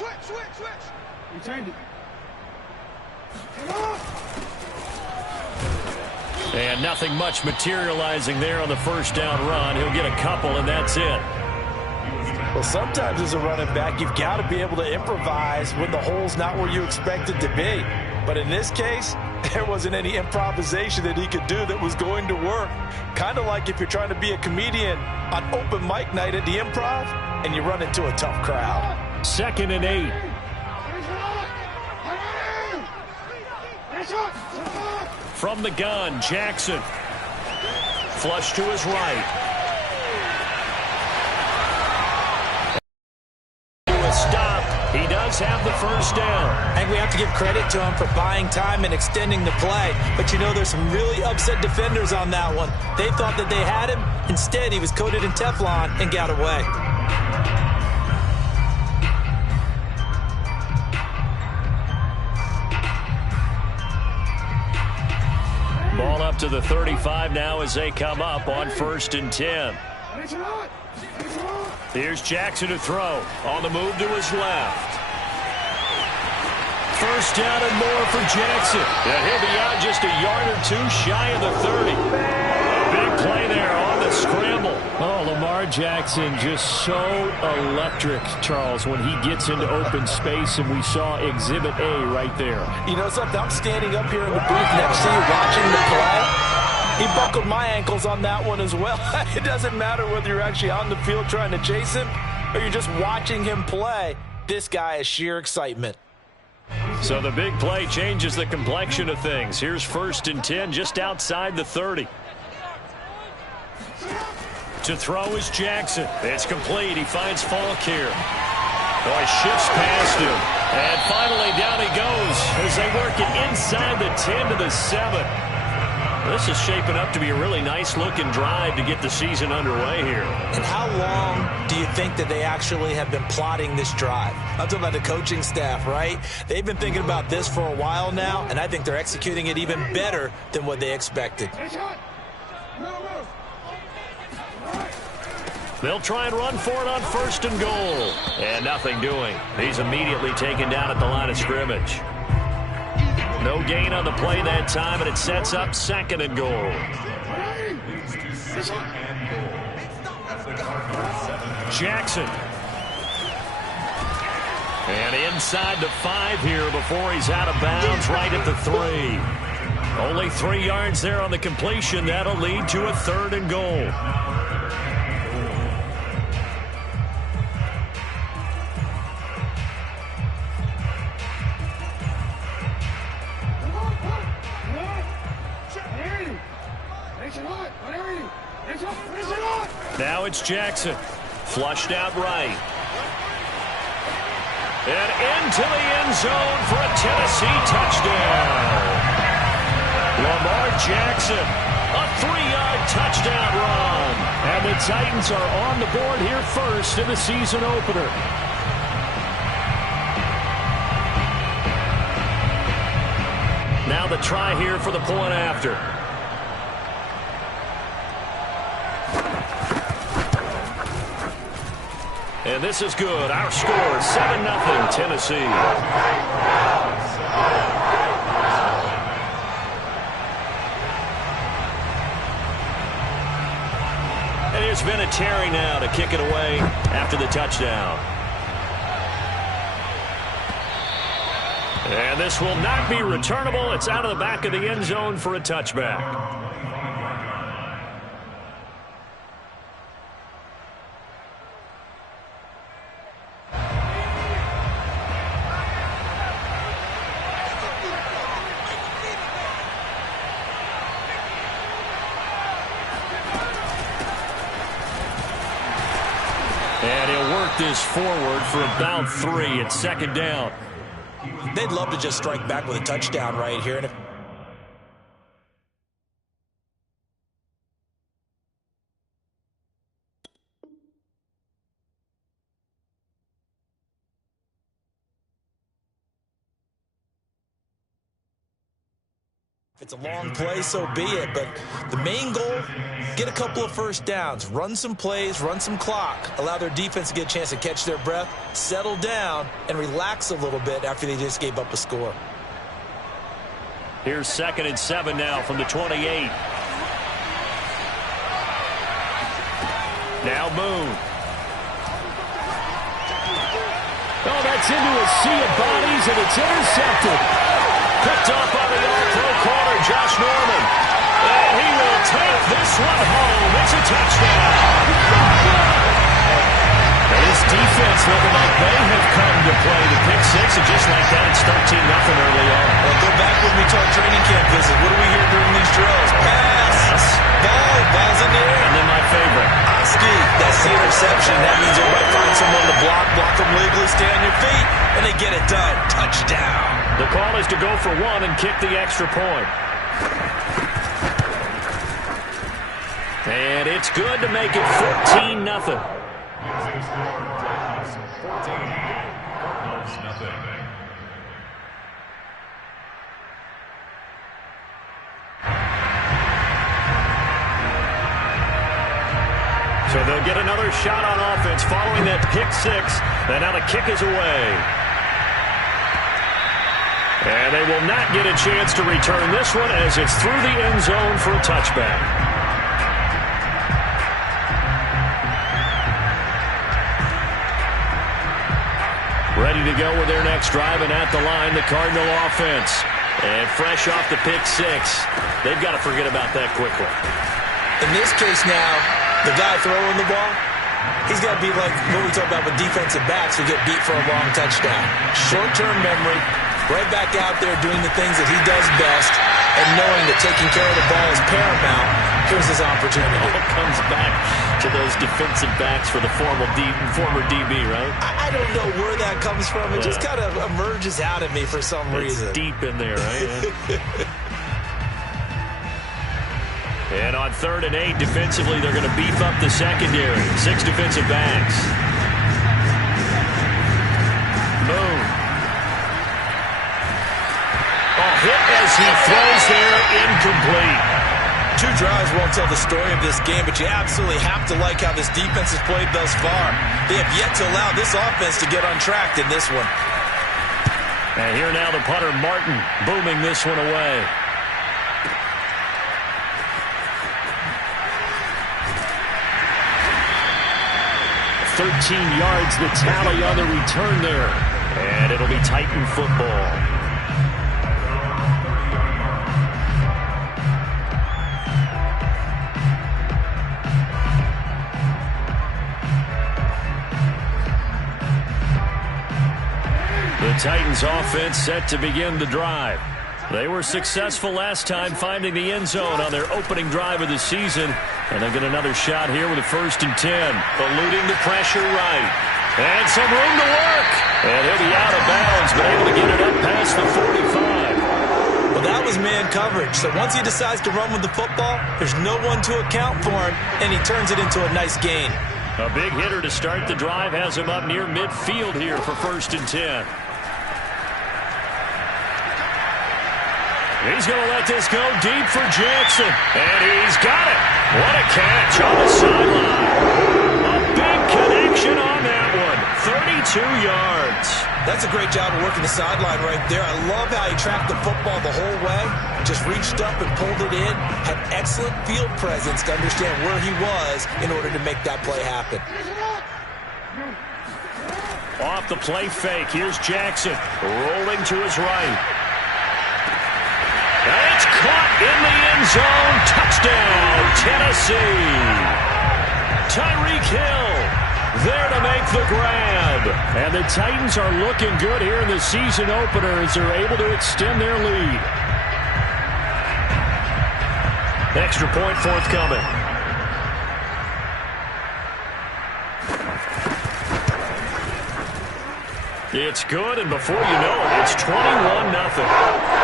You turned it. And nothing much materializing there on the first down run. He'll get a couple, and that's it. Well, sometimes as a running back, you've got to be able to improvise when the hole's not where you expect it to be. But in this case, there wasn't any improvisation that he could do that was going to work. Kind of like if you're trying to be a comedian on open mic night at the Improv and you run into a tough crowd. 2nd and 8. From the gun, Jackson. Flush to his right. To a stop. He does have the first down. I think we have to give credit to him for buying time and extending the play. But you know, there's some really upset defenders on that one. They thought that they had him. Instead, he was coated in Teflon and got away. Ball up to the 35 now as they come up on 1st and 10. Here's Jackson to throw. On the move to his left. First down and more for Jackson. And he'll be out just a yard or two shy of the 30. Big play there on the scramble. Oh, Lamar Jackson just so electric, Charles, when he gets into open space, and we saw Exhibit A right there. You know something? I'm standing up here in the booth next to you watching the play. He buckled my ankles on that one as well. It doesn't matter whether you're actually on the field trying to chase him or you're just watching him play. This guy is sheer excitement. So the big play changes the complexion of things. Here's 1st and 10 just outside the 30. To throw is Jackson. It's complete. He finds Falk here. Oh, he shifts past him. And finally down he goes as they work it inside the 10 to the 7. This is shaping up to be a really nice-looking drive to get the season underway here. And how long do you think that they actually have been plotting this drive? I'm talking about the coaching staff, right? They've been thinking about this for a while now, and I think they're executing it even better than what they expected. They'll try and run for it on 1st and goal. And nothing doing. He's immediately taken down at the line of scrimmage. No gain on the play that time, and it sets up 2nd and goal. Jackson. And inside the 5 here before he's out of bounds right at the 3. Only 3 yards there on the completion. That'll lead to a 3rd and goal. Now it's Jackson. Flushed out right. And into the end zone for a Tennessee touchdown. Lamar Jackson, a 3-yard touchdown run. And the Titans are on the board here first in the season opener. Now the try here for the point after. And this is good. Our score, 7-0 Tennessee. And here's Vinatieri now to kick it away after the touchdown. And this will not be returnable. It's out of the back of the end zone for a touchback. And he'll work this forward for about 3. It's 2nd down. They'd love to just strike back with a touchdown right here. And if If it's a long play, so be it. But the main goal, get a couple of first downs, run some plays, run some clock, allow their defense to get a chance to catch their breath, settle down, and relax a little bit after they just gave up a score. Here's 2nd and 7 now from the 28. Now Moon. Oh, that's into a sea of bodies, and it's intercepted. Picked up by the all-pro corner, Josh Norman. And he will take this one home. It's a touchdown. And his defense looking like they have come to play the pick six, and just like that, it's 13-0 early on. Well, go back when we talk training camp visit. What do we hear during these drills? Pass. Ball's in the air. And then my favorite. Oski, that's the interception. That means you might find someone to block them legally, stay on your feet, and they get it done. Touchdown. The call is to go for one and kick the extra point. And it's good to make it 14-0. So they'll get another shot on offense following that pick six. And now the kick is away. And they will not get a chance to return this one as it's through the end zone for a touchback. Ready to go with their next drive, and at the line, the Cardinal offense. And fresh off the pick six, they've got to forget about that quickly. In this case now, the guy throwing the ball, he's got to be like what we talk about with defensive backs who get beat for a long touchdown. Short-term memory, right back out there doing the things that he does best, and knowing that taking care of the ball is paramount. Here's his opportunity. It all comes back to those defensive backs for the former DB, right? I don't know where that comes from. It just kind of emerges out at me for some reason. It's deep in there, right? And on 3rd and 8, defensively, they're going to beef up the secondary. 6 defensive backs. Moon. Hit as he throws there, incomplete. 2 drives won't tell the story of this game, but you absolutely have to like how this defense has played thus far. They have yet to allow this offense to get untracked in this one. And here now the punter, Martin, booming this one away. yards, the tally on the return there. And it'll be Titan football. The Titans offense set to begin the drive. They were successful last time finding the end zone on their opening drive of the season. And they'll get another shot here with a 1st and 10. Eluding the pressure right. And some room to work. And he'll be out of bounds, but able to get it up past the 45. Well, that was man coverage. So once he decides to run with the football, there's no one to account for him, and he turns it into a nice gain. A big hitter to start the drive has him up near midfield here for 1st and 10. He's going to let this go deep for Jackson. And he's got it. What a catch on the sideline. A big connection on that one. 32 yards. That's a great job of working the sideline right there. I love how he tracked the football the whole way. Just reached up and pulled it in. Had excellent field presence to understand where he was in order to make that play happen. Off the play fake. Here's Jackson. Rolling to his right. And it's caught in the end zone. Touchdown, Tennessee. Tyreek Hill there to make the grab. And the Titans are looking good here in the season opener as they're able to extend their lead. Extra point forthcoming. It's good, and before you know it, it's 21-0.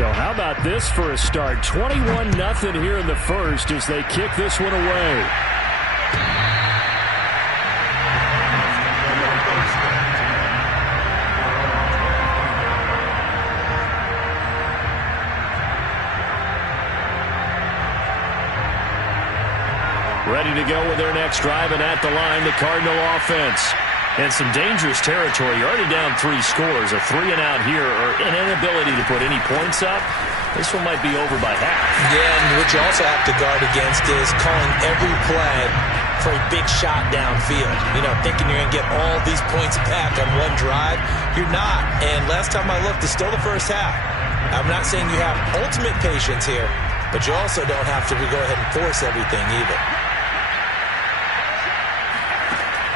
So how about this for a start? 21-0 here in the first as they kick this one away. Ready to go with their next drive, and at the line, the Cardinal offense. And some dangerous territory. You're already down 3 scores. A 3-and-out here, or an inability to put any points up. This one might be over by half. Yeah, and what you also have to guard against is calling every play for a big shot downfield. You know, thinking you're going to get all these points back on one drive. You're not. And last time I looked, it's still the first half. I'm not saying you have ultimate patience here, but you also don't have to go ahead and force everything either.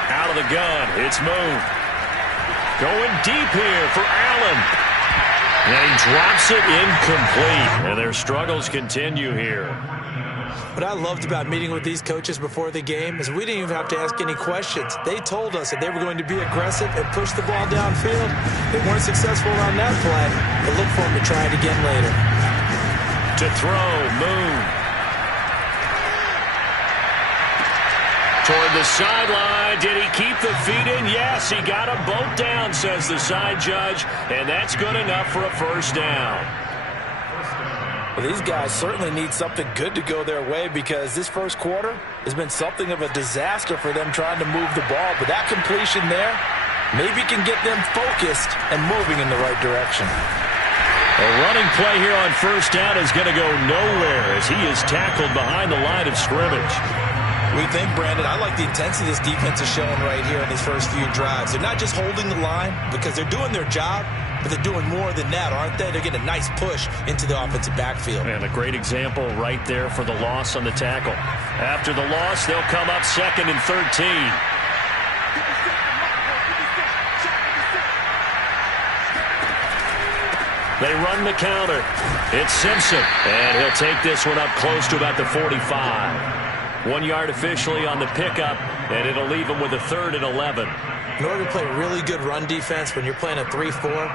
Out of the gun, it's Moon. Going deep here for Allen. And he drops it incomplete. And their struggles continue here. What I loved about meeting with these coaches before the game is we didn't even have to ask any questions. They told us that they were going to be aggressive and push the ball downfield. They weren't successful on that play, but look for them to try it again later. To throw, Moon. Toward the sideline. Did he keep the feet in? Yes, he got them both down, says the side judge. And that's good enough for a first down. Well, these guys certainly need something good to go their way because this first quarter has been something of a disaster for them trying to move the ball. But that completion there maybe can get them focused and moving in the right direction. A running play here on first down is going to go nowhere as he is tackled behind the line of scrimmage. We think, Brandon, I like the intensity this defense is showing right here in these first few drives. They're not just holding the line because they're doing their job, but they're doing more than that, aren't they? They're getting a nice push into the offensive backfield. And a great example right there for the loss on the tackle. After the loss, they'll come up 2nd and 13. They run the counter. It's Simpson, and he'll take this one up close to about the 45. 1 yard officially on the pickup, and it'll leave him with a 3rd and 11. In order to play really good run defense when you're playing a 3-4,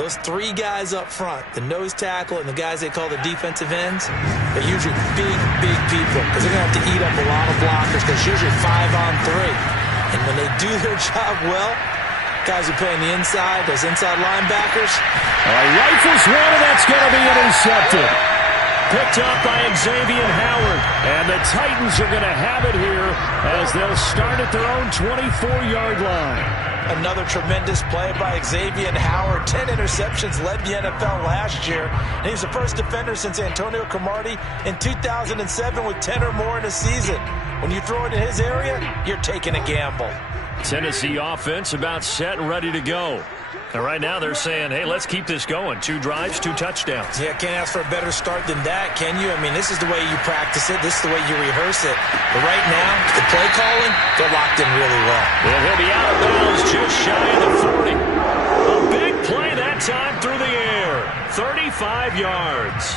those 3 guys up front, the nose tackle and the guys they call the defensive ends, they're usually big people because they're going to have to eat up a lot of blockers because it's usually 5-on-3. And when they do their job well, guys who play on the inside, those inside linebackers. Rifles one, and that's going to be intercepted. Picked up by Xavier Howard. And the Titans are going to have it here as they'll start at their own 24-yard line. Another tremendous play by Xavier Howard. 10 interceptions, led the NFL last year. And he's the first defender since Antonio Cromartie in 2007 with 10 or more in a season. When you throw it in his area, you're taking a gamble. Tennessee offense about set and ready to go. And right now they're saying, hey, let's keep this going. 2 drives, 2 touchdowns. Yeah, can't ask for a better start than that, can you? I mean, this is the way you practice it. This is the way you rehearse it. But right now, the play calling, they're locked in really well. And he'll be out of bounds just shy of the 40. A big play that time through the air. 35 yards.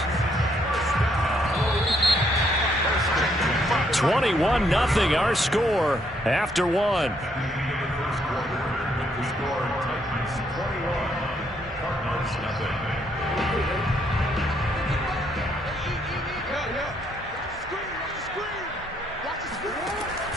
21-0 our score after 1.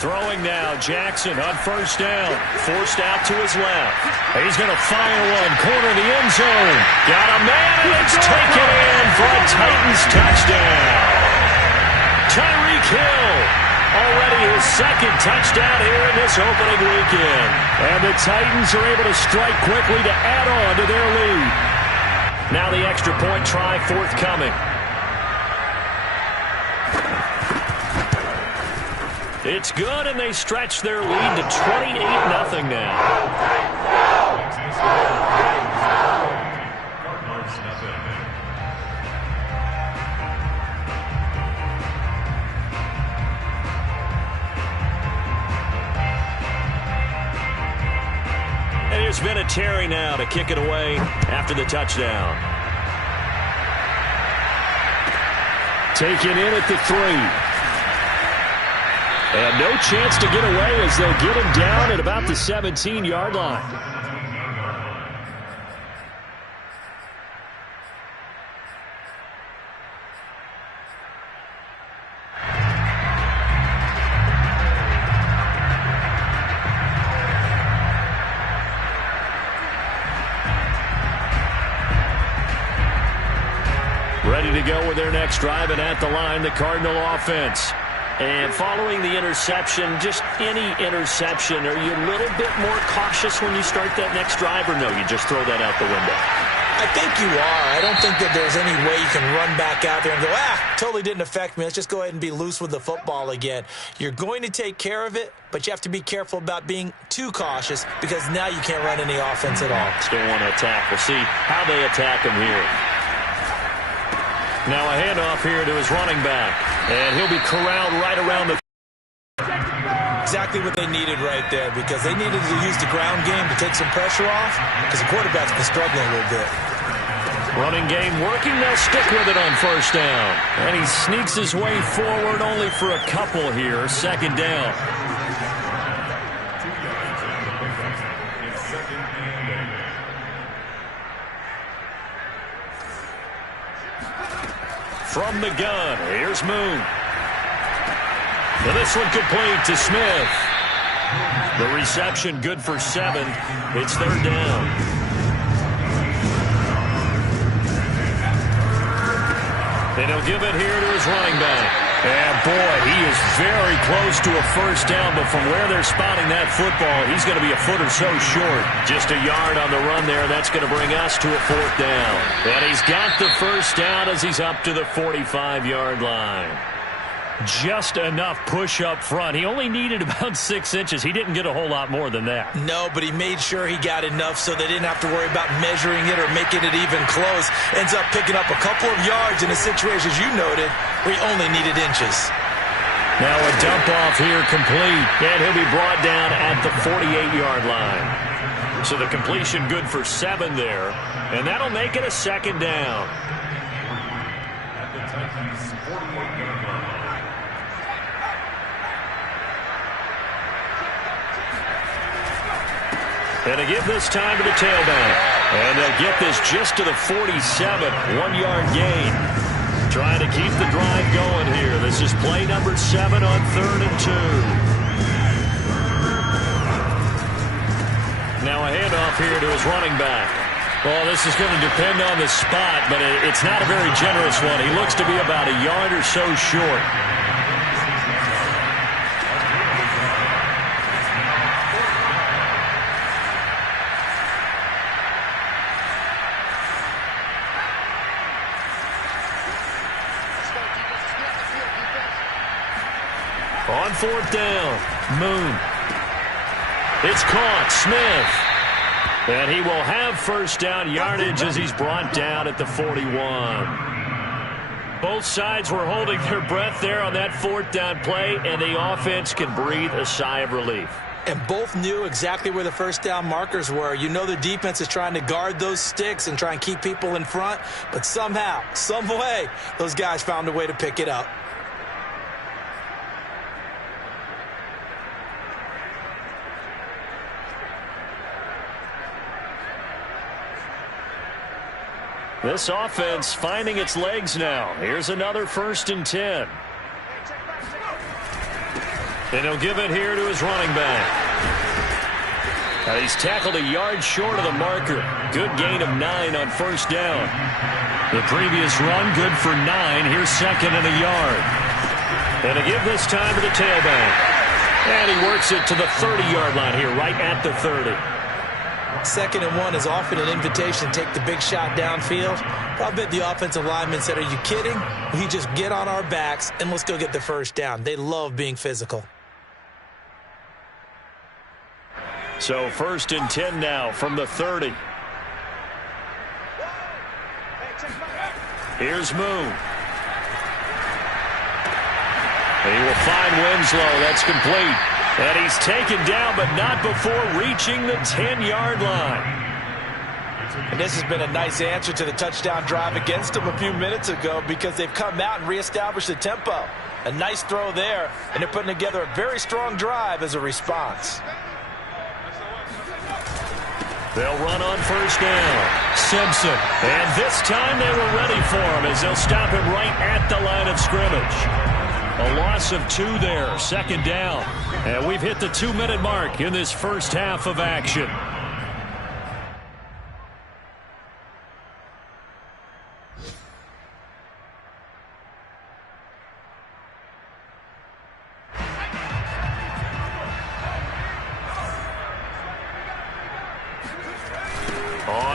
Throwing now, Jackson on first down. Forced out to his left. He's going to fire one, corner of the end zone. Got a man, and it's taken in for a Titans touchdown. Tyreek Hill, already his 2nd touchdown here in this opening weekend. And the Titans are able to strike quickly to add on to their lead. Now the extra point try forthcoming. It's good, and they stretch their lead to 28-0 now. And here's Vinatieri now to kick it away after the touchdown. Taken in at the 3. And no chance to get away as they'll get him down at about the 17-yard line. ready to go with their next drive, and at the line, the Cardinal offense. And following the interception, just any interception, are you a little bit more cautious when you start that next drive, or no, you just throw that out the window? I think you are. I don't think that there's any way you can run back out there and go, totally didn't affect me. Let's just go ahead and be loose with the football again. You're going to take care of it, but you have to be careful about being too cautious because now you can't run any offense at all. Still want to attack. We'll see how they attack him here. Now a handoff here to his running back, and he'll be corralled right around the... Exactly what they needed right there, because they needed to use the ground game to take some pressure off, because the quarterback's been struggling a little bit. Running game working. They'll stick with it on first down. And he sneaks his way forward only for a couple here. Second down. From the gun, here's Moon. And this one complete to Smith. The reception good for 7. It's third down. And he'll give it here to his running back. And boy, he is very close to a first down, but from where they're spotting that football, he's going to be a foot or so short. Just a yard on the run there. That's going to bring us to a fourth down. And he's got the first down as he's up to the 45-yard line. Just enough push up front. He only needed about 6 inches. He didn't get a whole lot more than that. No, but he made sure he got enough so they didn't have to worry about measuring it or making it even close. Ends up picking up a couple of yards in a situation, as you noted, where he only needed inches. Now a dump off here complete, and he'll be brought down at the 48-yard line. So the completion good for 7 there, and that'll make it a second down. And to give this time to the tailback. And they'll get this just to the 47, 1-yard gain. Trying to keep the drive going here. This is play number 7 on 3rd and 2. Now a handoff here to his running back. Well, this is going to depend on the spot, but it's not a very generous one. He looks to be about a yard or so short. On fourth down, Moon. It's caught, Smith. And he will have first down yardage as he's brought down at the 41. Both sides were holding their breath there on that fourth down play, and the offense can breathe a sigh of relief. And both knew exactly where the first down markers were. You know the defense is trying to guard those sticks and try and keep people in front, but somehow, some way, those guys found a way to pick it up. This offense finding its legs now. Here's another 1st and 10. And he'll give it here to his running back. Now he's tackled a yard short of the marker. Good gain of 9 on first down. The previous run good for 9. Here's 2nd and a yard. And to give this time to the tailback. And he works it to the 30-yard line here, right at the 30. 2nd and 1 is often an invitation to take the big shot downfield. I bet the offensive lineman said, are you kidding? We just get on our backs and let's go get the first down. They love being physical. So 1st and 10 now from the 30. Here's Moon. He will find Winslow. That's complete. And he's taken down, but not before reaching the 10-yard line. And this has been a nice answer to the touchdown drive against them a few minutes ago because they've come out and reestablished the tempo. A nice throw there, and they're putting together a very strong drive as a response. They'll run on first down. Simpson. And this time they were ready for him as they'll stop him right at the line of scrimmage. A loss of 2 there, 2nd down. And we've hit the 2-minute mark in this first half of action.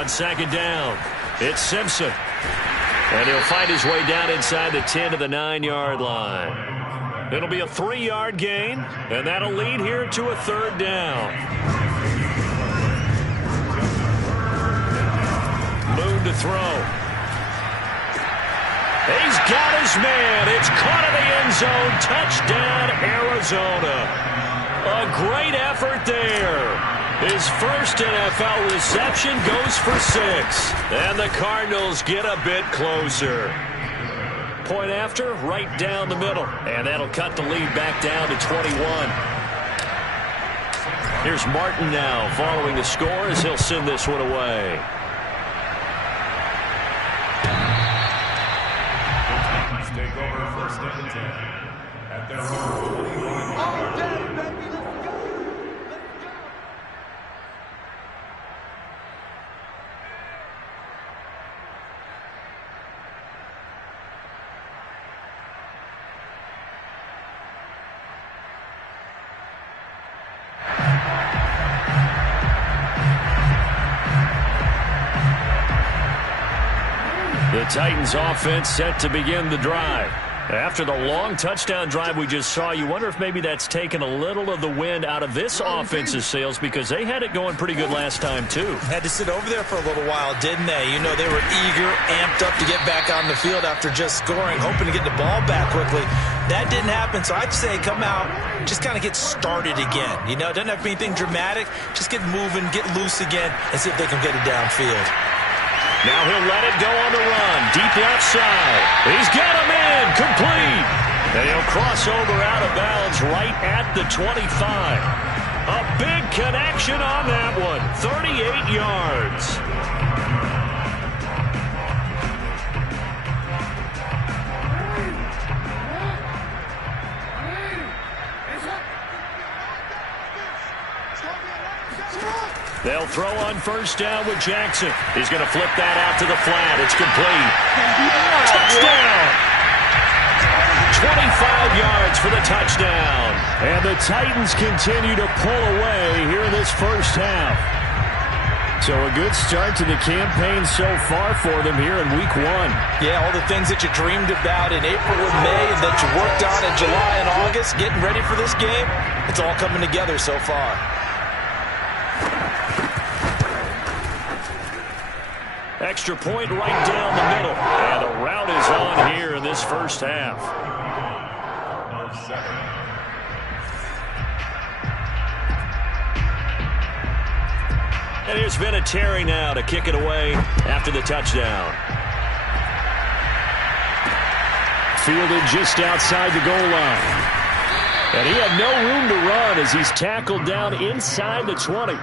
second down. It's Simpson. And he'll find his way down inside the 10 to the 9-yard line. It'll be a 3-yard gain, and that'll lead here to a third down. Moon to throw. He's got his man. It's caught in the end zone. Touchdown, Arizona. A great effort there. His first NFL reception goes for 6. And the Cardinals get a bit closer. Point after, right down the middle. And that'll cut the lead back down to 21. Here's Martin now following the score as he'll send this one away. Take over first and 10 at their number 21. All day, baby. Let's go. The Titans offense set to begin the drive. After the long touchdown drive we just saw, you wonder if maybe that's taken a little of the wind out of this offense's sails because they had it going pretty good last time, too. Had to sit over there for a little while, didn't they? You know, they were eager, amped up to get back on the field after just scoring, hoping to get the ball back quickly. That didn't happen, so I'd say come out, just kind of get started again. You know, it doesn't have to be anything dramatic. Just get moving, get loose again, and see if they can get it downfield. Now he'll let it go on the run. Deep left side. He's got him in. Complete. And he'll cross over out of bounds right at the 25. A big connection on that one. 38 yards. They'll throw on first down with Jackson. He's going to flip that out to the flat. It's complete. Touchdown! 25 yards for the touchdown. And the Titans continue to pull away here in this first half. So a good start to the campaign so far for them here in week 1. Yeah, all the things that you dreamed about in April and May and that you worked on in July and August, getting ready for this game, it's all coming together so far. Extra point right down the middle. And the route is on here in this first half. And here's Vinatieri now to kick it away after the touchdown. Fielded just outside the goal line. And he had no room to run as he's tackled down inside the 20.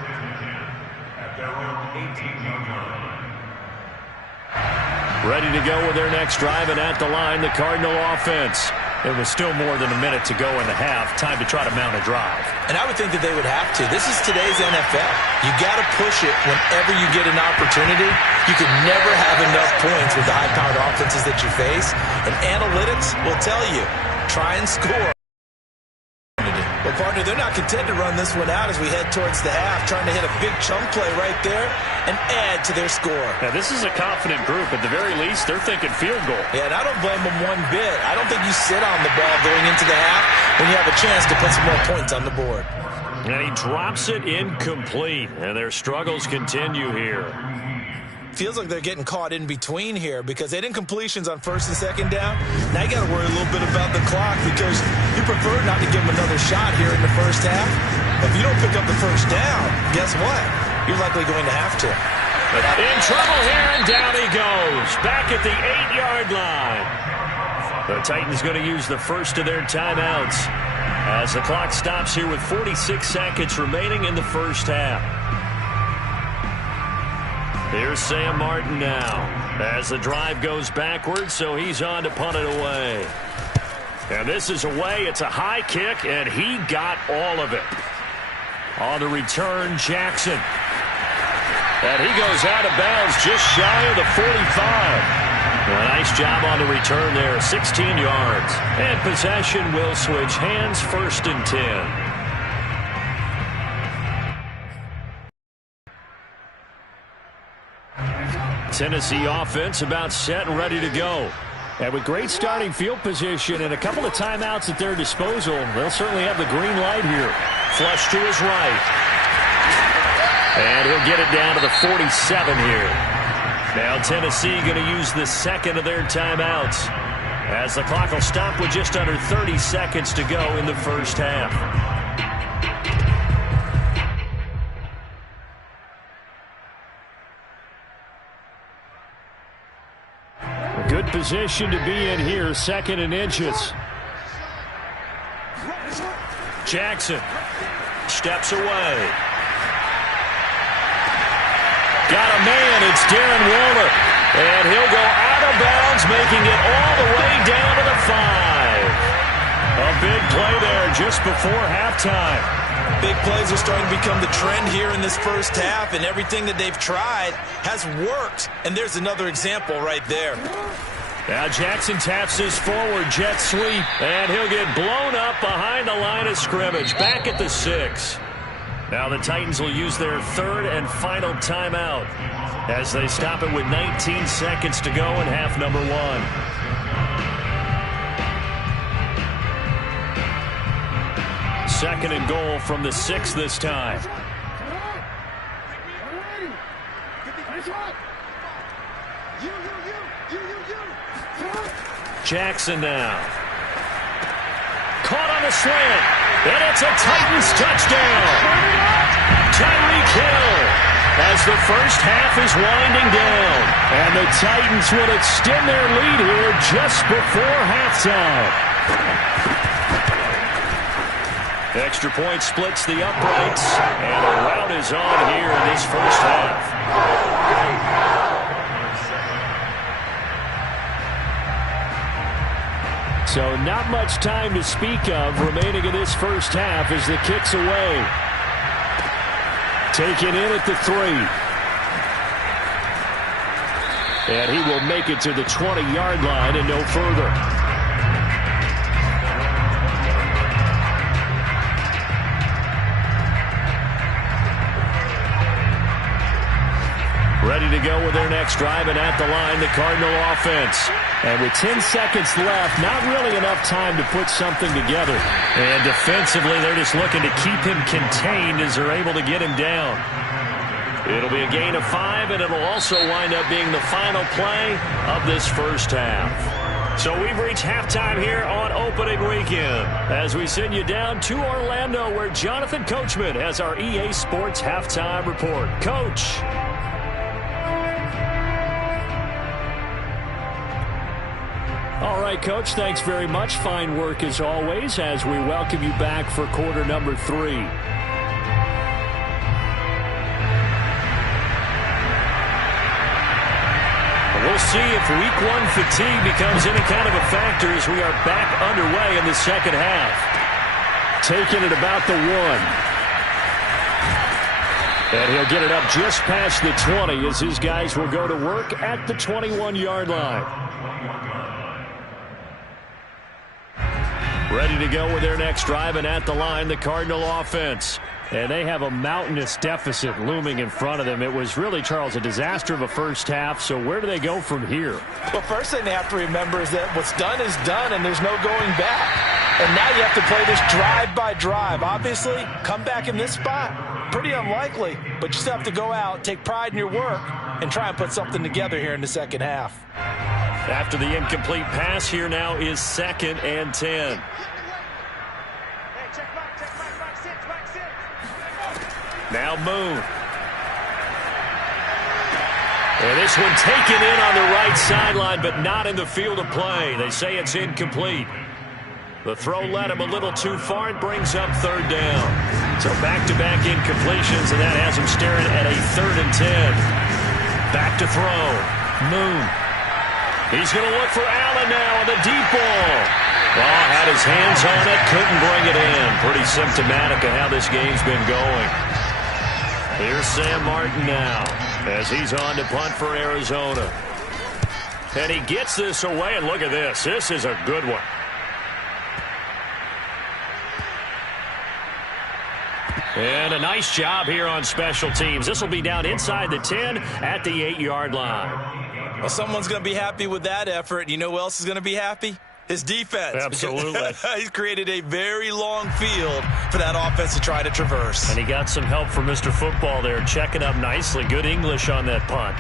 Ready to go with their next drive, and at the line, the Cardinal offense. It was still more than a minute to go in the half. Time to try to mount a drive. And I would think that they would have to. This is today's NFL. You got to push it whenever you get an opportunity. You can never have enough points with the high-powered offenses that you face. And analytics will tell you, try and score. Well, partner, they're not content to run this one out as we head towards the half, trying to hit a big chunk play right there and add to their score. Now, this is a confident group. At the very least, they're thinking field goal. Yeah, and I don't blame them one bit. I don't think you sit on the ball going into the half when you have a chance to put some more points on the board. And he drops it incomplete, and their struggles continue here. Feels like they're getting caught in between here because they didn't completions on first and second down. Now you got to worry a little bit about the clock because you prefer not to give them another shot here in the first half. But if you don't pick up the first down, guess what? You're likely going to have to. In trouble here, and down he goes. Back at the 8-yard line. The Titans going to use the first of their timeouts as the clock stops here with 46 seconds remaining in the first half. Here's Sam Martin now as the drive goes backwards, so he's on to punt it away. And this is away. It's a high kick, and he got all of it. On the return, Jackson. And he goes out of bounds just shy of the 45. A nice job on the return there, 16 yards. And possession will switch hands, first and 10. Tennessee offense about set and ready to go. And with great starting field position and a couple of timeouts at their disposal, they'll certainly have the green light here. Flush to his right. And he'll get it down to the 47 here. Now Tennessee going to use the second of their timeouts, as the clock will stop with just under 30 seconds to go in the first half. A good position to be in here, second and inches. Jackson steps away. Got a man, it's Darren Waller. And he'll go out of bounds, making it all the way down to the 5. A big play there just before halftime. Big plays are starting to become the trend here in this first half, and everything that they've tried has worked. And there's another example right there. Now Jackson taps his forward jet sweep, and he'll get blown up behind the line of scrimmage, back at the 6. Now the Titans will use their third and final timeout as they stop it with 19 seconds to go in half number 1. Second and goal from the 6 this time. Jackson now. Caught on a slant. And it's a Titans touchdown. Tyreek Hill as the first half is winding down. And the Titans will extend their lead here just before halftime. Extra point splits the uprights. And a rout is on here in this first half. So not much time to speak of remaining in this first half as the kick's away. Taken in at the 3. And he will make it to the 20-yard line and no further. Ready to go with their next drive, and at the line, the Cardinal offense. And with 10 seconds left, not really enough time to put something together. And defensively, they're just looking to keep him contained as they're able to get him down. It'll be a gain of 5, and it'll also wind up being the final play of this first half. So we've reached halftime here on opening weekend as we send you down to Orlando, where Jonathan Coachman has our EA Sports halftime report. Coach. All right, Coach, thanks very much. Fine work as always as we welcome you back for quarter number 3. We'll see if week 1 fatigue becomes any kind of a factor as we are back underway in the second half. Taking it about the 1. And he'll get it up just past the 20 as his guys will go to work at the 21-yard line. Ready to go with their next drive, and at the line, the Cardinal offense. And they have a mountainous deficit looming in front of them. It was really, Charles, a disaster of a first half. So where do they go from here? Well, first thing they have to remember is that what's done is done, and there's no going back. And now you have to play this drive by drive. Obviously, come back in this spot, pretty unlikely. But you still have to go out, take pride in your work, and try and put something together here in the second half. After the incomplete pass, here now is 2nd and 10. Now Moon. And this one taken in on the right sideline, but not in the field of play. They say it's incomplete. The throw led him a little too far. It brings up 3rd down. So back-to-back incompletions, and that has him staring at a 3rd and 10. Back to throw. Moon. He's going to look for Allen now on the deep ball. Oh, had his hands on it, couldn't bring it in. Pretty symptomatic of how this game's been going. Here's Sam Martin now as he's on to punt for Arizona. And he gets this away, and look at this. This is a good one. And a nice job here on special teams. This will be down inside the 10 at the 8-yard line. Well, someone's going to be happy with that effort. You know who else is going to be happy? His defense. Absolutely. He's created a very long field for that offense to try to traverse. And he got some help from Mr. Football there, checking up nicely. Good English on that punt.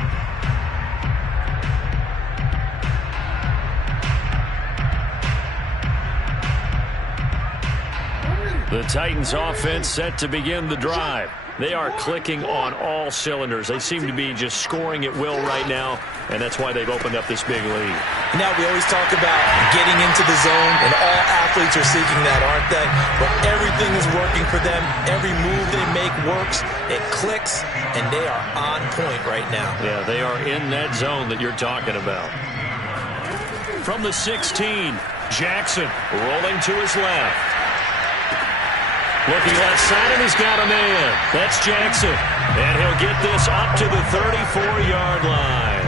The Titans offense set to begin the drive. They are clicking on all cylinders. They seem to be just scoring at will right now, and that's why they've opened up this big lead. Now, we always talk about getting into the zone, and all athletes are seeking that, aren't they? But everything is working for them. Every move they make works. It clicks, and they are on point right now. Yeah, they are in that zone that you're talking about. From the 16, Jackson rolling to his left. Looking left side, and he's got a man. That's Jackson. And he'll get this up to the 34-yard line.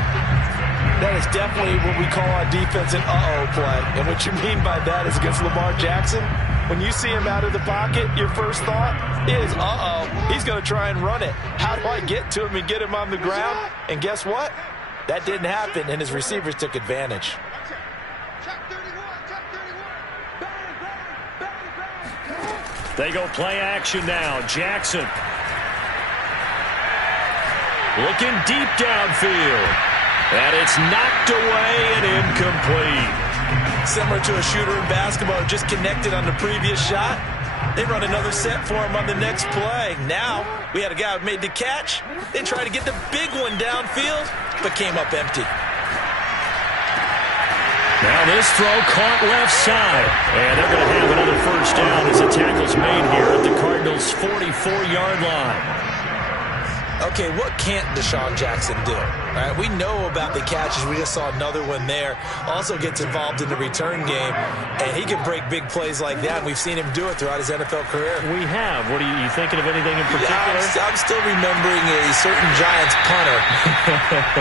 That is definitely what we call on defense an uh-oh play. And what you mean by that is against Lamar Jackson, when you see him out of the pocket, your first thought is, uh-oh, he's going to try and run it. How do I get to him and get him on the ground? And guess what? That didn't happen, and his receivers took advantage. They go play action now. Jackson. Looking deep downfield. And it's knocked away and incomplete. Similar to a shooter in basketball who just connected on the previous shot. They run another set for him on the next play. Now, we had a guy who made the catch. They tried to get the big one downfield, but came up empty. Now this throw caught left side. And they're going to have another first down as the tackle's made here at the Cardinals' 44-yard line. Okay, what can't Deshaun Jackson do? All right, we know about the catches. We just saw another one there. Also gets involved in the return game, and he can break big plays like that. We've seen him do it throughout his NFL career. We have. What are you thinking of anything in particular? Yeah, I'm still remembering a certain Giants punter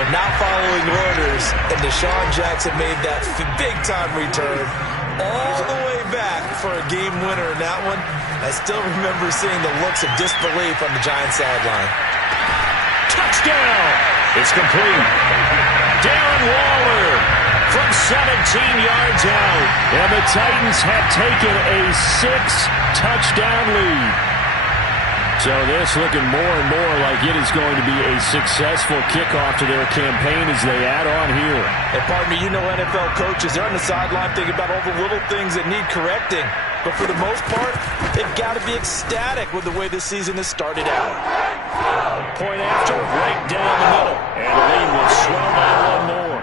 not following orders, and Deshaun Jackson made that big-time return all the way back for a game winner in that one. I still remember seeing the looks of disbelief on the Giants sideline. Touchdown! It's complete. Darren Waller from 17 yards out. And the Titans have taken a 6-touchdown lead. So this looking more and more like it is going to be a successful kickoff to their campaign as they add on here. And pardon me, you know NFL coaches, they're on the sideline thinking about all the little things that need correcting. But for the most part, they've got to be ecstatic with the way this season has started out. Point after, right down the middle. And the lead will swell by one more.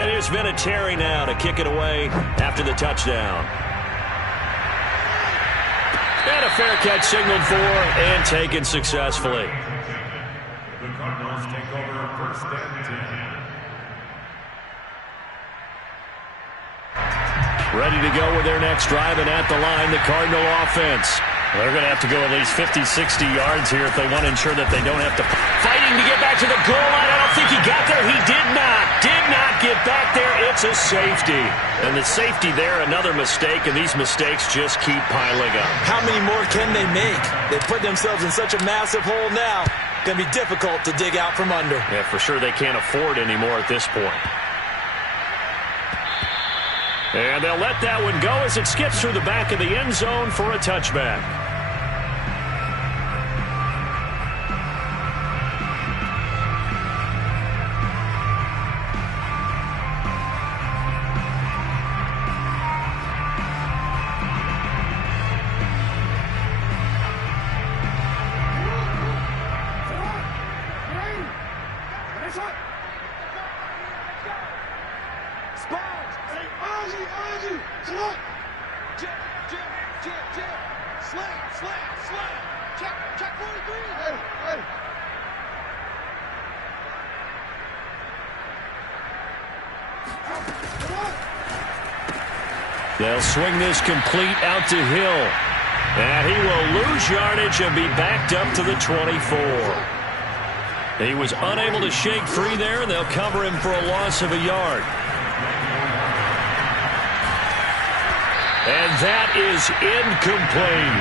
And here's Vinatieri now to kick it away after the touchdown. And a fair catch signaled for and taken successfully. The Cardinals take over first and 10. Ready to go with their next drive, and at the line, the Cardinal offense. They're going to have to go at least 50, 60 yards here if they want to ensure that they don't have to. Fighting to get back to the goal line. I don't think he got there. He did not get back there. It's a safety. And the safety there, another mistake, and these mistakes just keep piling up. How many more can they make? They put themselves in such a massive hole now. Going to be difficult to dig out from under. Yeah, for sure they can't afford anymore at this point. And they'll let that one go as it skips through the back of the end zone for a touchback. They'll swing this complete out to Hill. And he will lose yardage and be backed up to the 24. He was unable to shake free there, and they'll cover him for a loss of a yard. And that is incomplete.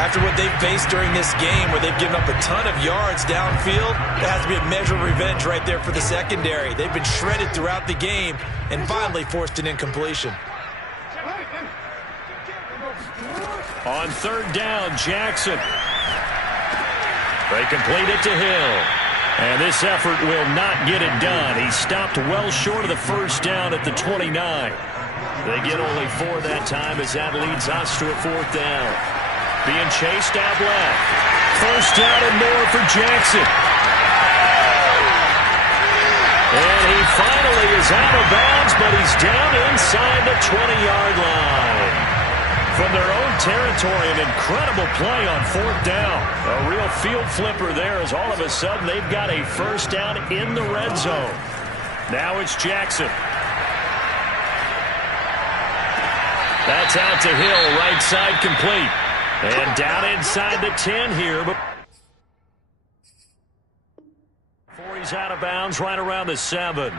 After what they've faced during this game, where they've given up a ton of yards downfield, there has to be a measure of revenge right there for the secondary. They've been shredded throughout the game and finally forced an incompletion. On third down, Jackson. They complete it to Hill. And this effort will not get it done. He stopped well short of the first down at the 29. They get only 4 that time as that leads us to a fourth down. Being chased out left. First down and more for Jackson. And he finally is out of bounds, but he's down inside the 20-yard line. From their own territory, an incredible play on fourth down. A real field flipper there as all of a sudden they've got a first down in the red zone. Now it's Jackson. That's out to Hill, right side complete. And down inside the 10 here. Before he's out of bounds, right around the 7.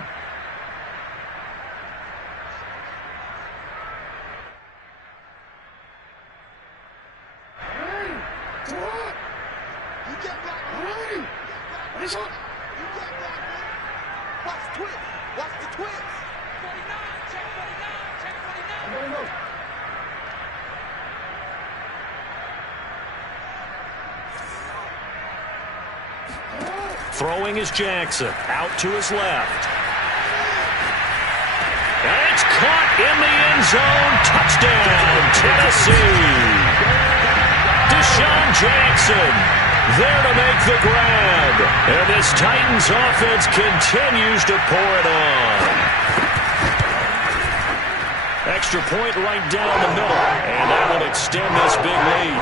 Throwing is Jackson. Out to his left. And it's caught in the end zone. Touchdown, Tennessee. Deshaun Jackson there to make the grab. And this Titans offense continues to pour it on. Extra point right down the middle. And that will extend this big lead.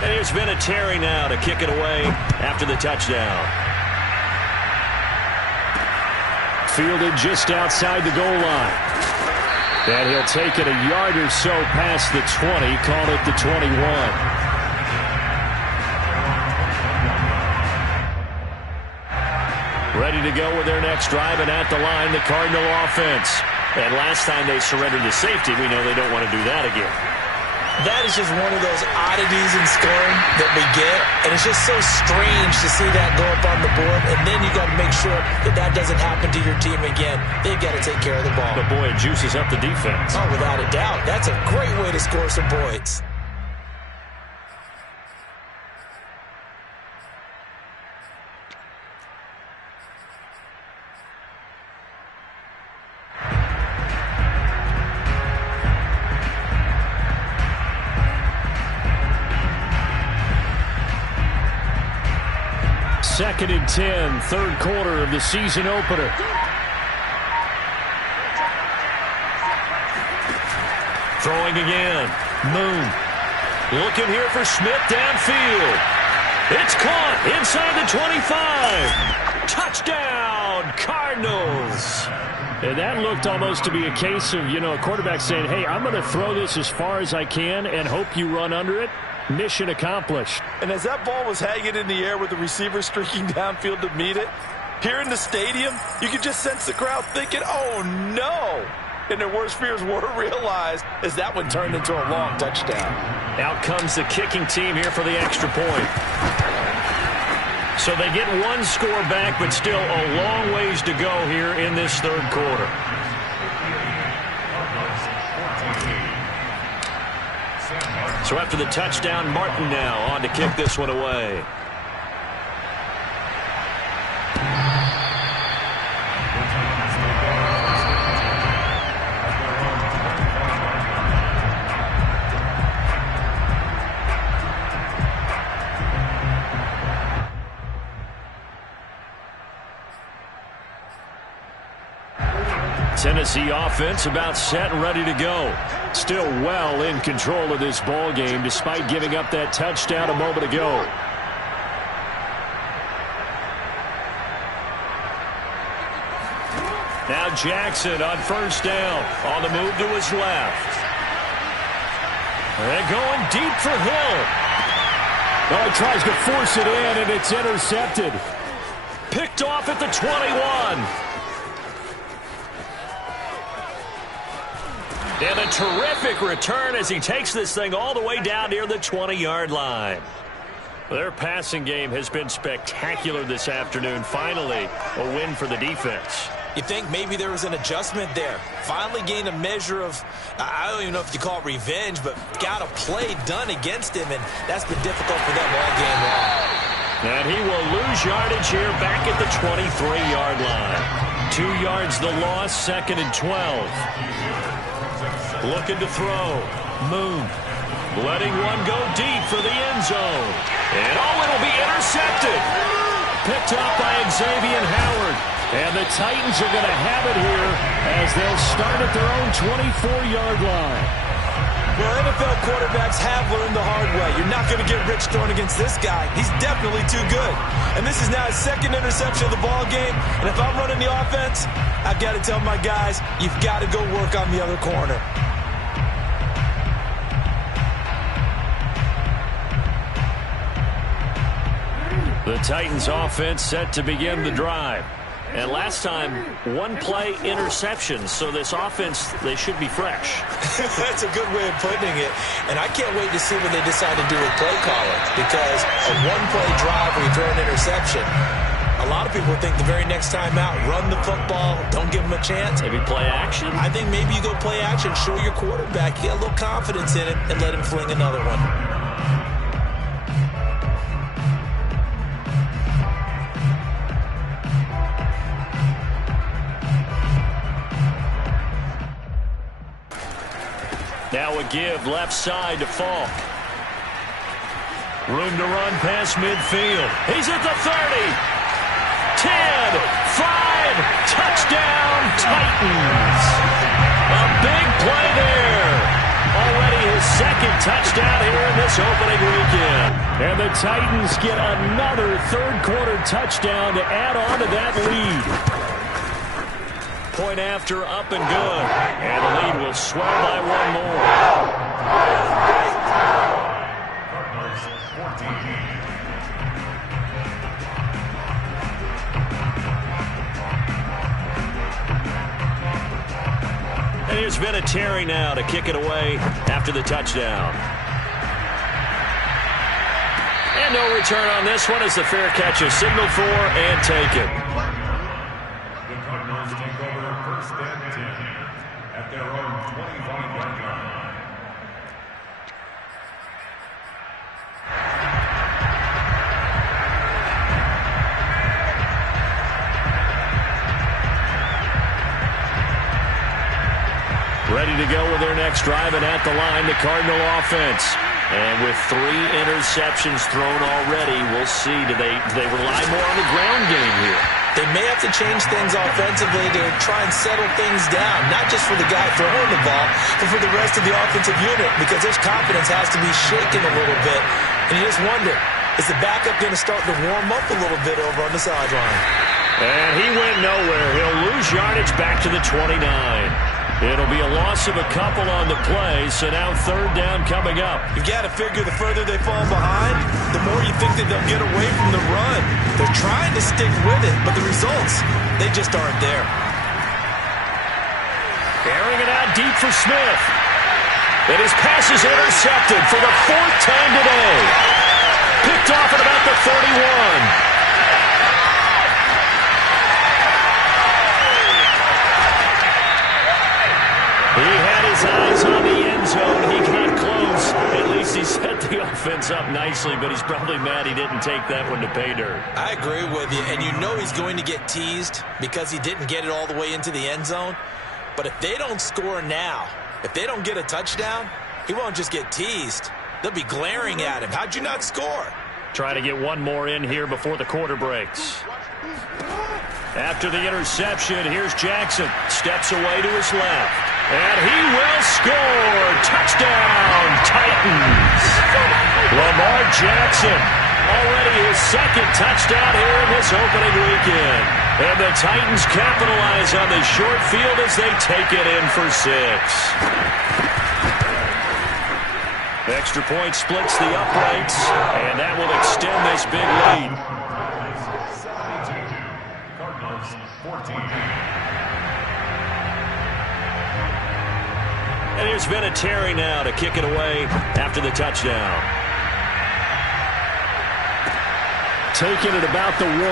And here's Vinatieri now to kick it away after the touchdown. Fielded just outside the goal line. And he'll take it a yard or so past the 20, call it the 21. Ready to go with their next drive, and at the line, the Cardinal offense. And last time they surrendered to safety, we know they don't want to do that again. That is just one of those oddities in scoring that we get, and it's just so strange to see that go up on the board, and then you got to make sure that that doesn't happen to your team again. They've got to take care of the ball. But boy, it juices up the defense. Oh, without a doubt. That's a great way to score some points. Second and 10, third quarter of the season opener. Throwing again. Moon. Looking here for Smith downfield. It's caught inside the 25. Touchdown, Cardinals. And that looked almost to be a case of, a quarterback saying, hey, I'm going to throw this as far as I can and hope you run under it. Mission accomplished. And as that ball was hanging in the air with the receiver streaking downfield to meet it, here in the stadium, you could just sense the crowd thinking, oh, no. And their worst fears were realized as that one turned into a long touchdown. Out comes the kicking team here for the extra point. So they get one score back, but still a long ways to go here in this third quarter. So after the touchdown, Martin now on to kick this one away. Tennessee offense about set and ready to go. Still well in control of this ball game despite giving up that touchdown a moment ago. Now Jackson on first down. On the move to his left. And going deep for Hill. Oh, he tries to force it in, and it's intercepted. Picked off at the 21. And a terrific return as he takes this thing all the way down near the 20-yard line. Their passing game has been spectacular this afternoon. Finally, a win for the defense. You think maybe there was an adjustment there. Finally gained a measure of, I don't even know if you call it revenge, but got a play done against him, and that's been difficult for them all game long. And he will lose yardage here back at the 23-yard line. 2 yards the loss, 2nd and 12. Looking to throw. Moon. Letting one go deep for the end zone. And it'll be intercepted. Picked up by Xavier Howard. And the Titans are going to have it here as they'll start at their own 24-yard line. Well, NFL quarterbacks have learned the hard way. You're not going to get rich throwing against this guy. He's definitely too good. And this is now his 2nd interception of the ball game. And if I'm running the offense, I've got to tell my guys, you've got to go work on the other corner. The Titans offense set to begin the drive. And last time, 1-play interception. So this offense, they should be fresh. That's a good way of putting it. And I can't wait to see what they decide to do with play calling. Because a 1-play drive where you throw an interception, a lot of people think the very next time out, run the football, don't give them a chance. Maybe play action? I think maybe you go play action, show your quarterback, you get a little confidence in him, and let him fling another one. Now a give left side to Falk. Room to run past midfield. He's at the 30. 10, 5, touchdown Titans. A big play there. Already his 2nd touchdown here in this opening weekend. And the Titans get another 3rd-quarter touchdown to add on to that lead. Point after, up and good. And the lead will swell by 1 more. Cardinals 14. And here's Vinatieri now to kick it away after the touchdown. And no return on this one as the fair catch is signaled for and taken. The Cardinals take over 1st and 10 at their own 25-yard line. Ready to go with their next drive, and at the line, the Cardinal offense. And with 3 interceptions thrown already, we'll see. Do they rely more on the ground game here? They may have to change things offensively to try and settle things down, not just for the guy throwing the ball, but for the rest of the offensive unit, because their confidence has to be shaken a little bit. And you just wonder, is the backup going to start to warm up a little bit over on the sideline? And he went nowhere. He'll lose yardage back to the 29. It'll be a loss of a couple on the play, so now 3rd down coming up. You've got to figure the further they fall behind, the more you think that they'll get away from the run. They're trying to stick with it, but the results, they just aren't there. Airing it out deep for Smith. And his pass is intercepted for the 4th time today. Picked off at about the 31. He had his eyes on the end zone. He got close. At least he set the offense up nicely, but he's probably mad he didn't take that one to pay dirt. I agree with you, and you know he's going to get teased because he didn't get it all the way into the end zone. But if they don't score now, if they don't get a touchdown, he won't just get teased. They'll be glaring at him. How'd you not score? Try to get one more in here before the quarter breaks. After the interception, here's Jackson. Steps away to his left. And he will score. Touchdown, Titans. Lamar Jackson, already his 2nd touchdown here in this opening weekend. And the Titans capitalize on the short field as they take it in for 6. Extra point splits the uprights, and that will extend this big lead. 72, Cardinals 14. And here's Vinatieri now to kick it away after the touchdown. Taking it about the 1.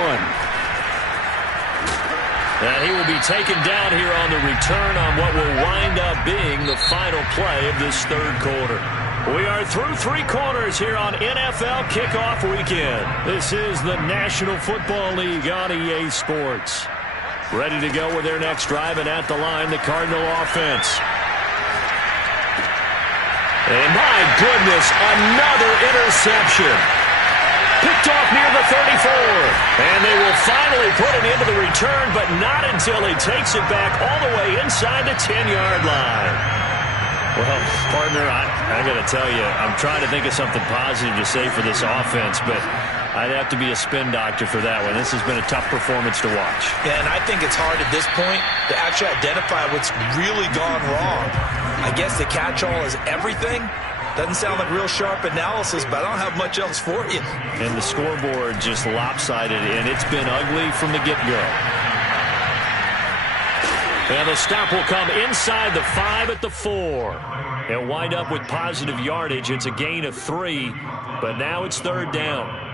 And he will be taken down here on the return on what will wind up being the final play of this third quarter. We are through 3 quarters here on NFL Kickoff Weekend. This is the National Football League on EA Sports. Ready to go with their next drive, and at the line, the Cardinal offense. And my goodness, another interception. Picked off near the 34. And they will finally put it into the return, but not until he takes it back all the way inside the 10-yard line. Well, partner, I got to tell you, I'm trying to think of something positive to say for this offense, but I'd have to be a spin doctor for that one. This has been a tough performance to watch. Yeah, and I think it's hard at this point to actually identify what's really gone wrong. I guess the catch-all is everything. Doesn't sound like real sharp analysis, but I don't have much else for you. And the scoreboard just lopsided, and it's been ugly from the get-go. And the stop will come inside the 5 at the 4. They'll wind up with positive yardage. It's a gain of 3, but now it's third down.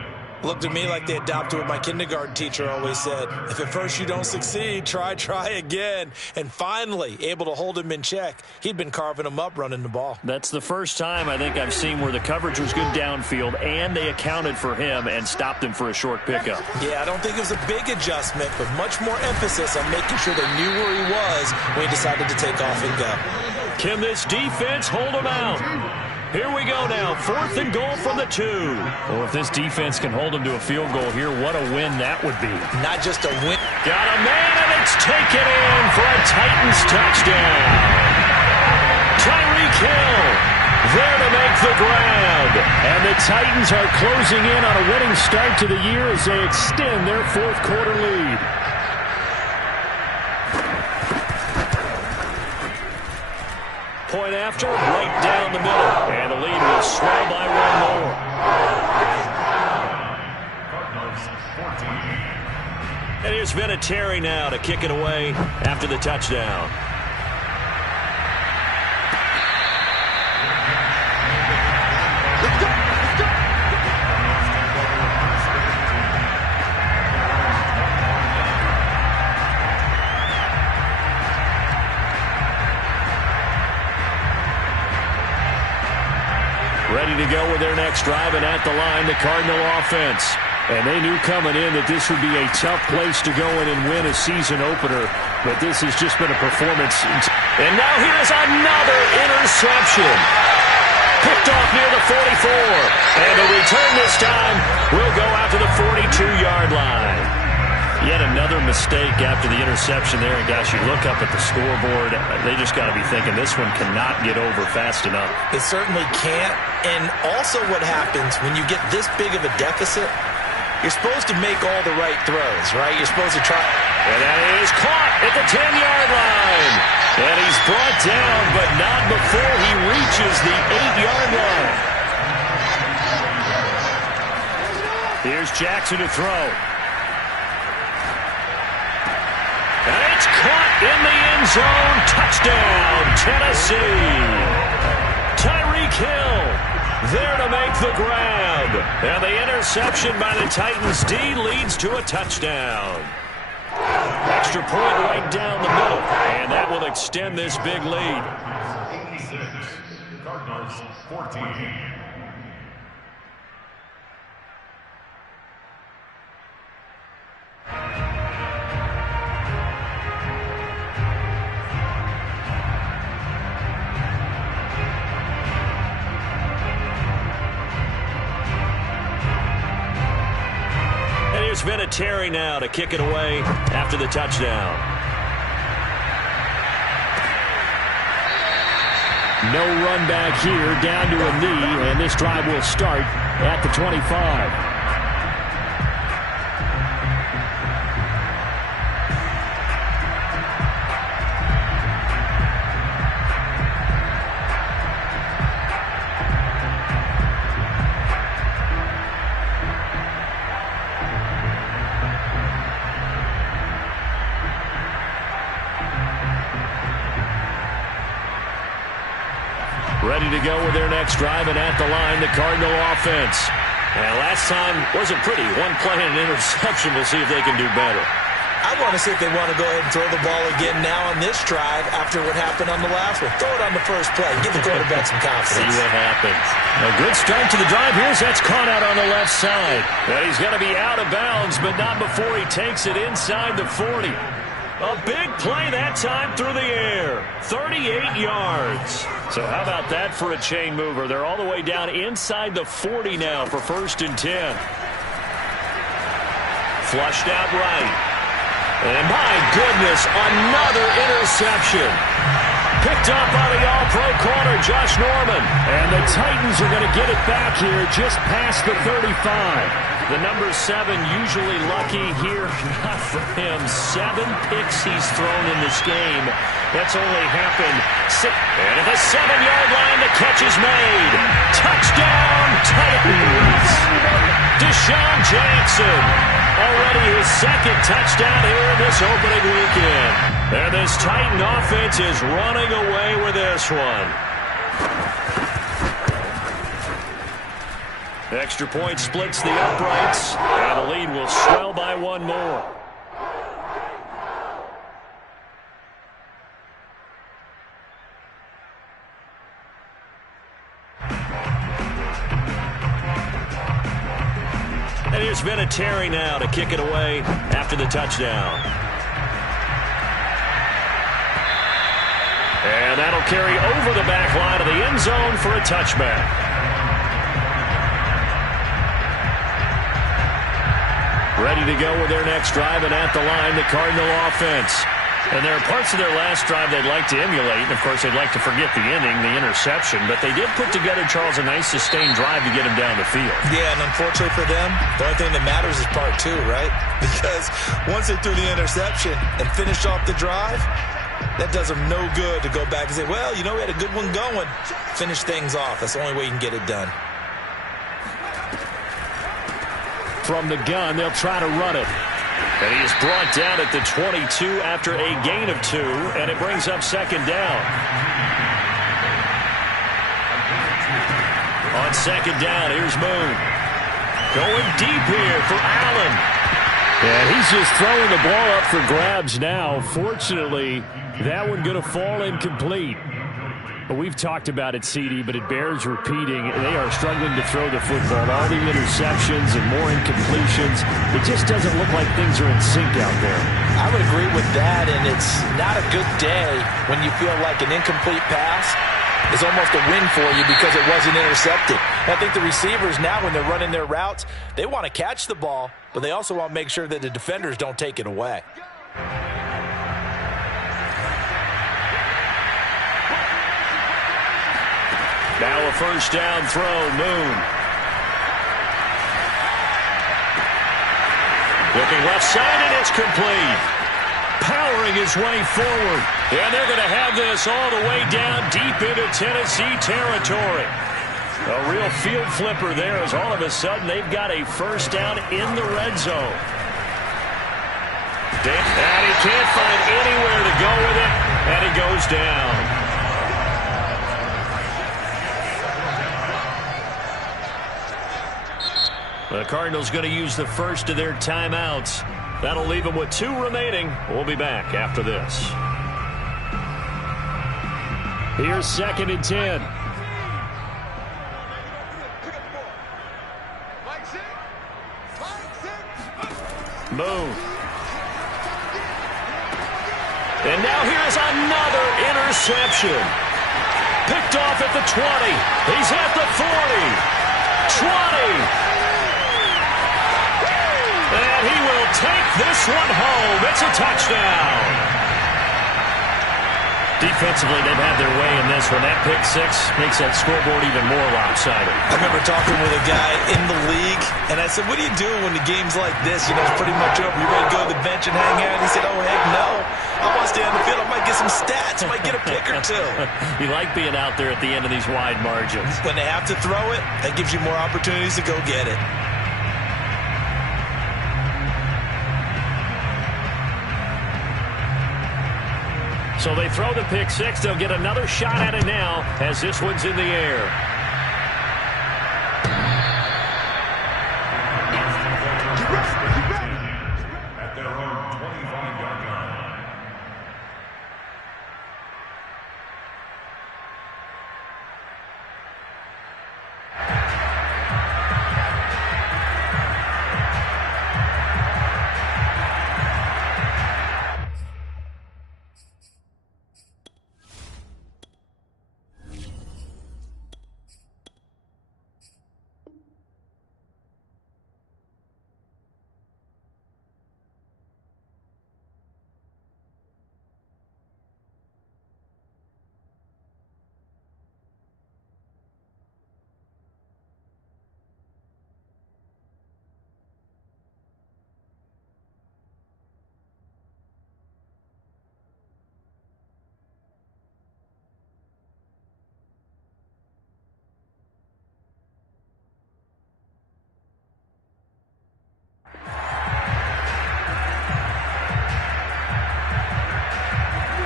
Looked to me like they adopted what my kindergarten teacher always said. If at first you don't succeed, try again. And finally, able to hold him in check. He'd been carving him up running the ball. That's the first time I think I've seen where the coverage was good downfield, and they accounted for him and stopped him for a short pickup. Yeah, I don't think it was a big adjustment, but much more emphasis on making sure they knew where he was when he decided to take off and go. Can this defense hold him out? Here we go now, 4th and goal from the 2. Well, if this defense can hold him to a field goal here, what a win that would be. Not just a win. Got a man, and it's taken in for a Titans touchdown. Tyreek Hill there to make the grab. And the Titans are closing in on a winning start to the year as they extend their 4th quarter lead. Point after, right down the middle. And the lead will swell by 1 more. Cardinals 14. And here's Vinatieri now to kick it away after the touchdown. Ready to go with their next drive, and at the line, the Cardinal offense. And they knew coming in that this would be a tough place to go in and win a season opener, but this has just been a performance. And now here's another interception. Picked off near the 44. And the return this time will go out to the 42-yard line. Yet another mistake after the interception there. And, gosh, you look up at the scoreboard, they just got to be thinking this one cannot get over fast enough. It certainly can't. And also what happens when you get this big of a deficit, you're supposed to make all the right throws, right? You're supposed to try. And that is caught at the 10-yard line. And he's brought down, but not before he reaches the 8-yard line. Here's Jackson to throw. And it's caught in the end zone. Touchdown, Tennessee. Tyreek Hill there to make the grab. And the interception by the Titans D leads to a touchdown. Extra point right down the middle. And that will extend this big lead. 86, Cardinals 14. Vinatieri now to kick it away after the touchdown. No run back here, down to a knee, and this drive will start at the 25. Ready to go with their next drive, and at the line, the Cardinal offense. And last time wasn't pretty. One play and an interception. We'll see if they can do better. I want to see if they want to go ahead and throw the ball again now on this drive after what happened on the last one. Throw it on the first play. Give the quarterback some confidence. See what happens. A good start to the drive. Here's that's caught out on the left side. And he's going to be out of bounds, but not before he takes it inside the 40. A big play that time through the air. 38 yards. So how about that for a chain mover? They're all the way down inside the 40 now for 1st and 10. Flushed out right. And my goodness, another interception. Picked up by the all-pro corner, Josh Norman. And the Titans are going to get it back here just past the 35. The number 7 usually lucky here. Not for him. 7 picks he's thrown in this game. That's only happened 6. And at the 7-yard line, the catch is made. Touchdown, Titans. Deshaun Jackson. Already his 2nd touchdown here in this opening weekend. And this Titan offense is running away with this one. Extra point splits the uprights, and the lead will swell by 1 more. And here's Vinatieri now to kick it away after the touchdown. And that'll carry over the back line of the end zone for a touchback. Ready to go with their next drive, and at the line, the Cardinal offense. And there are parts of their last drive they'd like to emulate. And, of course, they'd like to forget the inning, the interception. But they did put together, Charles, a nice sustained drive to get him down the field. Yeah, and unfortunately for them, the only thing that matters is part 2, right? Because once they threw the interception and finished off the drive, that does them no good to go back and say, well, you know, we had a good one going. Finish things off. That's the only way you can get it done. From the gun, they'll try to run it. And he is brought down at the 22 after a gain of 2, and it brings up 2nd down. On 2nd down, here's Moon. Going deep here for Allen. And he's just throwing the ball up for grabs now. Fortunately, that one going to fall incomplete. We've talked about it, CD, but it bears repeating. They are struggling to throw the football. All the interceptions and more incompletions. It just doesn't look like things are in sync out there. I would agree with that, and it's not a good day when you feel like an incomplete pass is almost a win for you because it wasn't intercepted. I think the receivers now, when they're running their routes, they want to catch the ball, but they also want to make sure that the defenders don't take it away. Now a 1st down throw, Moon. Looking left side, and it's complete. Powering his way forward. And they're going to have this all the way down deep into Tennessee territory. A real field flipper there as all of a sudden they've got a 1st down in the red zone. And he can't find anywhere to go with it, and he goes down. The Cardinals going to use the first of their timeouts. That'll leave them with 2 remaining. We'll be back after this. Here's 2nd and 10. Moon. And now here's another interception. Picked off at the 20. He's at the 40. 20. And he will take this one home. It's a touchdown. Defensively, they've had their way in this one. That pick 6 makes that scoreboard even more lopsided. I remember talking with a guy in the league, and I said, what do you do when the game's like this? You know, it's pretty much over. You ready to go to the bench and hang out? He said, oh, heck no. I want to stay on the field. I might get some stats. I might get a pick or 2. You like being out there at the end of these wide margins. When they have to throw it, that gives you more opportunities to go get it. So they throw the pick six. They'll get another shot at it now as this one's in the air. At their own 25-yard line.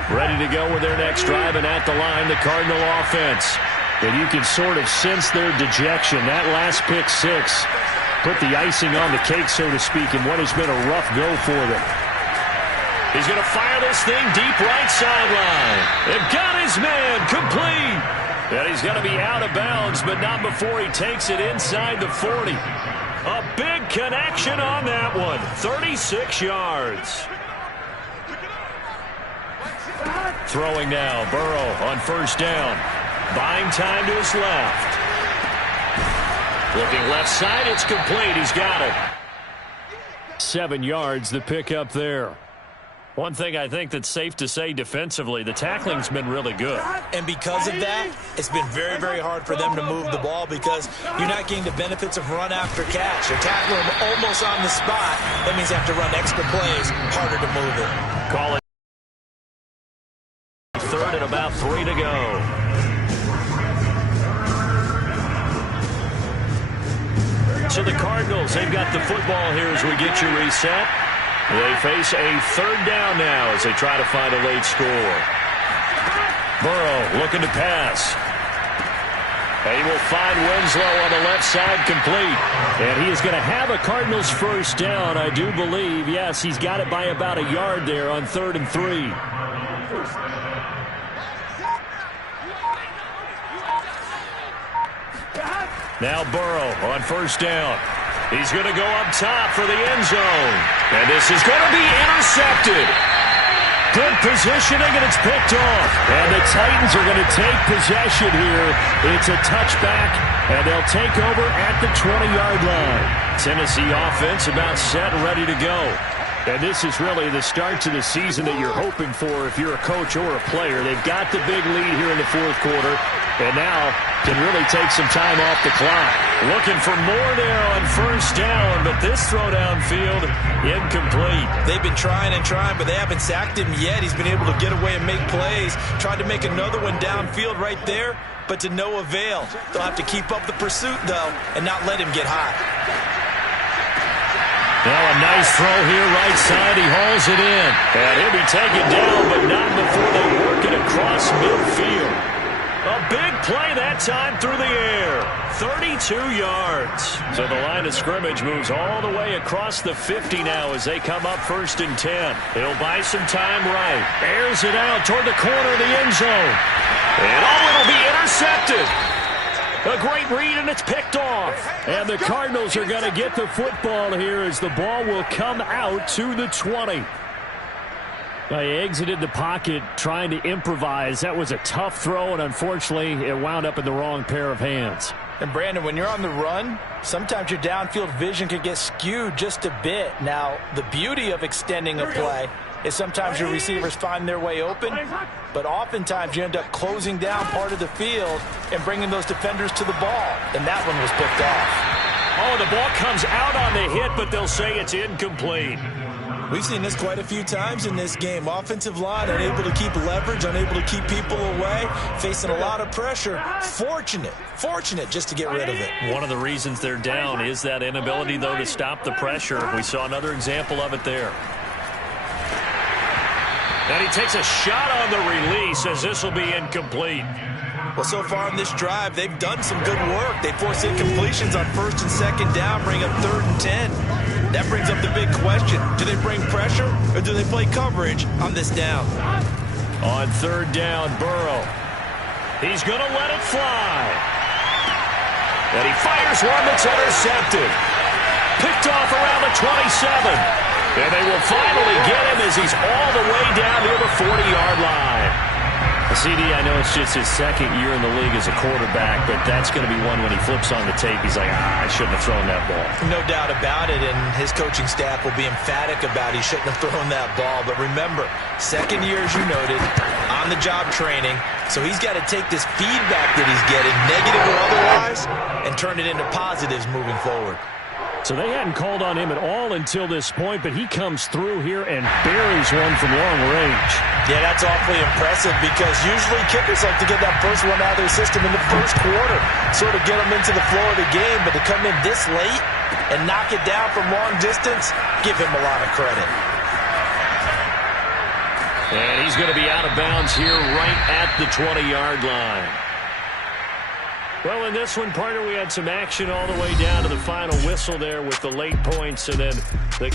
Ready to go with their next drive, and at the line, the Cardinal offense. And you can sort of sense their dejection. That last pick six put the icing on the cake, so to speak, in what has been a rough go for them. He's going to fire this thing deep right sideline. They've got his man complete. And he's going to be out of bounds, but not before he takes it inside the 40. A big connection on that one. 36 yards. Throwing now, Burrow on first down. Buying time to his left. Looking left side, it's complete. He's got it. 7 yards, the pickup there. One thing I think that's safe to say defensively, the tackling's been really good. And because of that, it's been very, very hard for them to move the ball because you're not getting the benefits of run after catch. They're tackling them almost on the spot. That means they have to run extra plays, harder to move it. Call it third and about 3 to go. So the Cardinals, they've got the football here as we get you reset. They face a third down now as they try to find a late score. Burrow looking to pass. He will find Winslow on the left side complete. And he is going to have a Cardinals first down, I do believe. Yes, he's got it by about a yard there on 3rd and 3. Now Burrow on first down. He's going to go up top for the end zone. And this is going to be intercepted. Good positioning, and it's picked off. And the Titans are going to take possession here. It's a touchback, and they'll take over at the 20-yard line. Tennessee offense about set and ready to go. And this is really the start to the season that you're hoping for if you're a coach or a player. They've got the big lead here in the fourth quarter, and now can really take some time off the clock. Looking for more there on first down, but this throw downfield, incomplete. They've been trying and trying, but they haven't sacked him yet. He's been able to get away and make plays. Tried to make another one downfield right there, but to no avail. They'll have to keep up the pursuit, though, and not let him get hot. Now a nice throw here right side. He hauls it in. And he'll be taken down, but not before they work it across midfield. A big play that time through the air. 32 yards. So the line of scrimmage moves all the way across the 50 now as they come up 1st and 10. He'll buy some time right. Airs it out toward the corner of the end zone. And it'll be intercepted. A great read, and it's picked off. And the Cardinals are going to get the football here as the ball will come out to the 20. They exited the pocket trying to improvise. That was a tough throw, and unfortunately, it wound up in the wrong pair of hands. And, Brandon, when you're on the run, sometimes your downfield vision can get skewed just a bit. Now, the beauty of extending a play is sometimes your receivers find their way open, but oftentimes you end up closing down part of the field and bringing those defenders to the ball, and that one was picked off. Oh, the ball comes out on the hit, but they'll say it's incomplete. We've seen this quite a few times in this game. Offensive line unable to keep leverage, unable to keep people away, facing a lot of pressure. Fortunate just to get rid of it. One of the reasons they're down is that inability, though, to stop the pressure. We saw another example of it there. And he takes a shot on the release as this will be incomplete. Well, so far on this drive, they've done some good work. They force incompletions on 1st and 2nd down, bring up 3rd and 10. That brings up the big question. Do they bring pressure or do they play coverage on this down? On 3rd down, Burrow. He's going to let it fly. And he fires one that's intercepted. Picked off around the 27. And they will finally get him as he's all the way down near the 40-yard line. CD, I know it's just his 2nd year in the league as a quarterback, but that's going to be one when he flips on the tape. He's like, I shouldn't have thrown that ball. No doubt about it, and his coaching staff will be emphatic about he shouldn't have thrown that ball. But remember, 2nd year, as you noted, on-the-job training, so he's got to take this feedback that he's getting, negative or otherwise, and turn it into positives moving forward. So they hadn't called on him at all until this point, but he comes through here and buries one from long range. Yeah, that's awfully impressive because usually kickers like to get that first one out of their system in the first quarter, sort of get them into the flow of the game, but to come in this late and knock it down from long distance, give him a lot of credit. And he's going to be out of bounds here right at the 20-yard line. Well, in this one, partner, we had some action all the way down to the final whistle there with the late points and then the